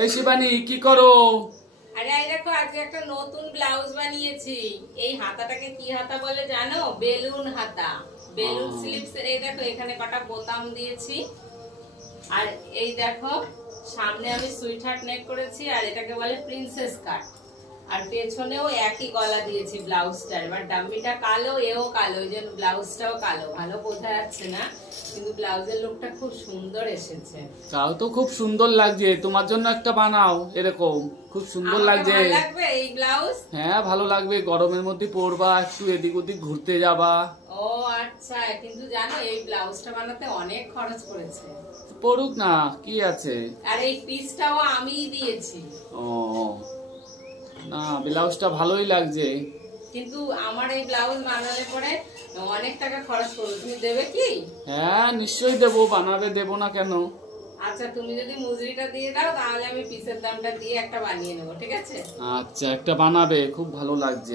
এই শিবানী কি করো? আরে এই দেখো আজকে একটা নতুন ব্লাউজ বানিয়েছি। এই হাতাটাকে কি হাতা বলে জানো? বেলুন হাতা, বেলুন স্লিপস। এই দেখো এখানে কটা বোতাম দিয়েছি, আর এই দেখো সামনে আমি সুইট হার্ট নেক করেছি, আর এটাকে বলে প্রিন্সেস কাট। আর পেছনেও একই গলা দিয়েছি ব্লাউজটার। এবার ডাম্মিটা কালো, এও কালো, ওই জন্য ব্লাউজটাও কালো। ভালো বোঝা যাচ্ছে না, কিন্তু ব্লাউজের লুকটা খুব সুন্দর এসেছে। তাও তো খুব সুন্দর লাগছে। তোমার জন্য একটা বানাও এরকম, খুব সুন্দর লাগছে। ভালো লাগবে এই ব্লাউজ? হ্যাঁ ভালো লাগবে, গরমের মধ্যে পরবা, একটু এদিক ওদিক ঘুরতে যাবা। ও আচ্ছা, কিন্তু জানো এই ব্লাউজটা বানাতে অনেক খরচ পড়েছে। পড়ুক না, কি আছে। আর এই পিসটাও আমিই দিয়েছি। ও না, ব্লাউজটা ভালোই লাগছে, কিন্তু আমার এই ব্লাউজ বানালে পরে অনেক টাকা খরচ করবে, তুমি দেবে কি? হ্যাঁ নিশ্চয়ই দেবো, বানাবে, দেবো না কেন। আচ্ছা, তুমি যদি মজুরিটা দিয়ে দাও তাহলে আমি পিসের দামটা দিয়ে একটা বানিয়ে নেবো, ঠিক আছে? আচ্ছা একটা বানাবে, খুব ভালো লাগছে।